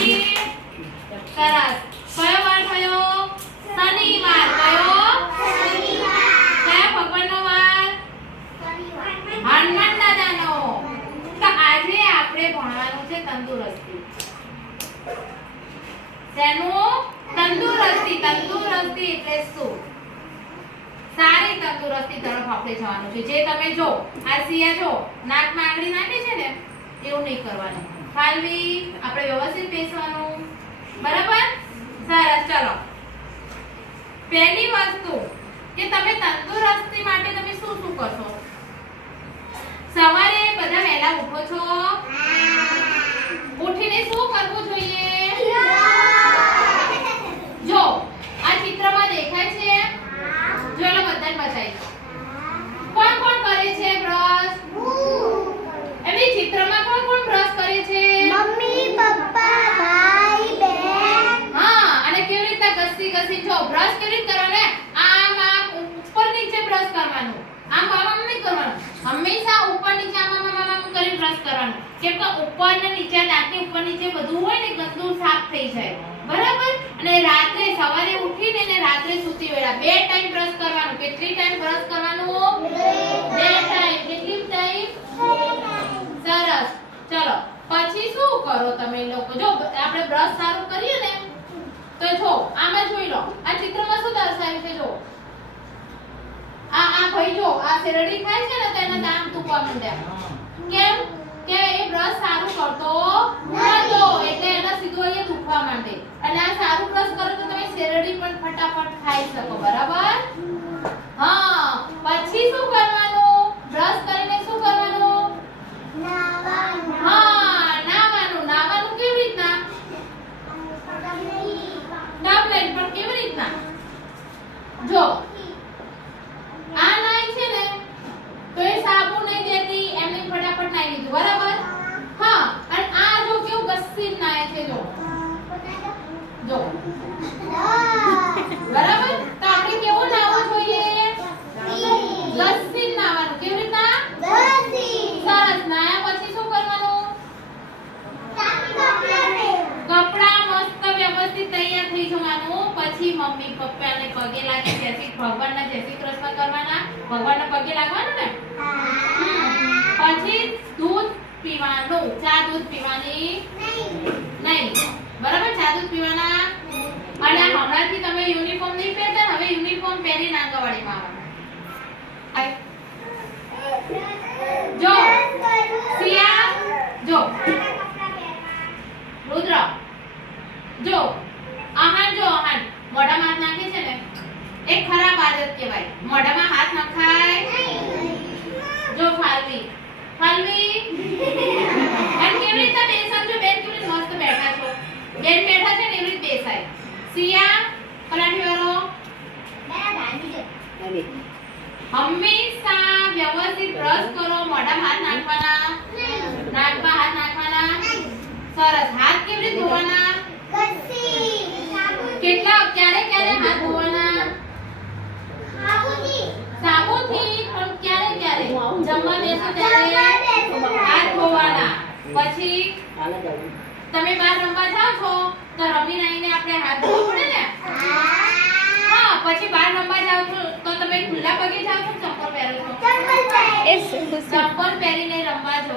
ready સરસ કયો વાર થયો શનિવાર કયો કયા ભગવાનનો વાર હનુમાન દાદાનો તો આજે આપણે ભણવાનું છે તંદુરસ્તી શેનું તંદુરસ્તી તંદુરસ્તી એટલે શું સારી તંદુરસ્તી તરફ આપણે જવાનું છે જે તમે જો આ સિયા જો નાકમાં આંગળી નાખી છે ને એવું નહીં કરવાનું ફાલવી આપણે વ્યવસ્થિત બેસવાનું બરાબર સરસ ચલો પહેલી વસ્તુ કે તમે તંદુરસ્તી માટે તમે શું શું કરશો સવારે બધા વહેલા ઉઠો છો ઉઠીને શું કરવું જોઈએ જો આ ચિત્રમાં દેખાય છે જો લો બધાને બતાવી કોણ કોણ કરે છે બ્રશ એની ચિત્રમાં કોણ કોણ બ્રશ કરે છે મમ્મી પપ્પા ભાઈ બહેન હા અને કેવી રીતે ઘસી ઘસી જો બ્રશ કેવી રીતે કરવાનો આમ આમ ઉપર નીચે બ્રશ કરવાનું આમ આમ નહીં કરવાનું હંમેશા ઉપર નીચે આમ કરી બ્રશ કરવાનું કેમ કે ઉપર ને નીચે દાંતની ઉપર નીચે બધું હોય ને ગંદુ સાફ થઈ જાય બરાબર અને રાત્રે સવારે ઉઠીને ને રાત્રે સૂતી વેળા બે ટાઈમ બ્રશ કરવાનું કેટલી ટાઈમ બ્રશ કરવાનું બે ટાઈમ કેટલી ટાઈમ સરસ ચલો પછી શું કરો તમે લોકો જો આપણે બ્રશ સારું કરીએ ને તો જો આમાં જોઈ લો આ ચિત્રમાં શું દર્શાવ્યું છે જો આ ભાઈ જો આ શેરડી ખાય છે ને તો એના દાંત તૂટવા માંડ્યા કેમ કે એ બ્રશ સારું કરતો નતો એટલે એના સીધું અહીંયા દુખવા માંડે અને આ સારું બ્રશ કરો તો તમે શેરડી પણ ફટાફટ ખાઈ શકો બરાબર હા પછી શું કરવાનું બ્રશ કરીને શું કરવાનું હા નાવાનું કેવી રીતના ટબ લઈને પણ કેવી રીતના જો આ નાઈ છે ને તો એ સાબુ નહીં દેતી એમને ફટાફટ નાઈ લીધું બરાબર હા અને આ જો કેવું ગસ્સી નાય છે જો બરાબર તો આપણે કેવું નાવું જોઈએ ગસ્સી નાવાનું કેવી રીતના સરસ નાયા પછી શું કરવાનું કપડા મસ્ત વ્યવસ્થિત તૈયાર થઈ જવાનું પછી મમ્મી પપ્પાને પગે લાગી ભગવાનના જય શ્રી કૃષ્ણ કરવાના ભગવાનને પગે લાગવાનું ને પછી દૂધ પીવાનું ચા દૂધ પીવાની નહીં બરાબર ચા દૂધ પીવાના અને હમણાંથી તમે યુનિફોર્મ નહીં પહેરતા હવે યુનિફોર્મ પહેરીને આંગણવાડીમાં આવવાનું જો સિયા જો રુદ્ર જો આહાન મોઢામાં હાથ નાખે છે ને એક ખરાબ આદત કહેવાય મોઢામાં હાથ નખાય જો ફાલવી એમ કેવી રીતે બેસજો બેન કેવી રીતે મસ્ત બેઠા છો બેન બેઠા છે ને એવી રીતે બેસાય સિયા પલાઠી વાળો હંમેશા વ્યવસ્થિત બ્રશ કરો મોઢામાં હાથ નાખવાના નાકમાં હાથ નાખવાના સરસ હાથ કેવી રીતે ધોવાના કેટલા ક્યારે હાથ ધોવાના સાબુથી પણ ક્યારે જમવા બેસો ત્યારે હાથ ધોવાના પછી તમે બહાર રમવા જાઓ છો તો રમીને આવીને આપણે હાથ ધોવા પડે ને હા પછી બહાર રમવા જાઓ છો તો તમે ખુલ્લા પગે જાઓ છો ચંપલ પહેરો છો ચંપલ પહેરીને રમવા જાઓ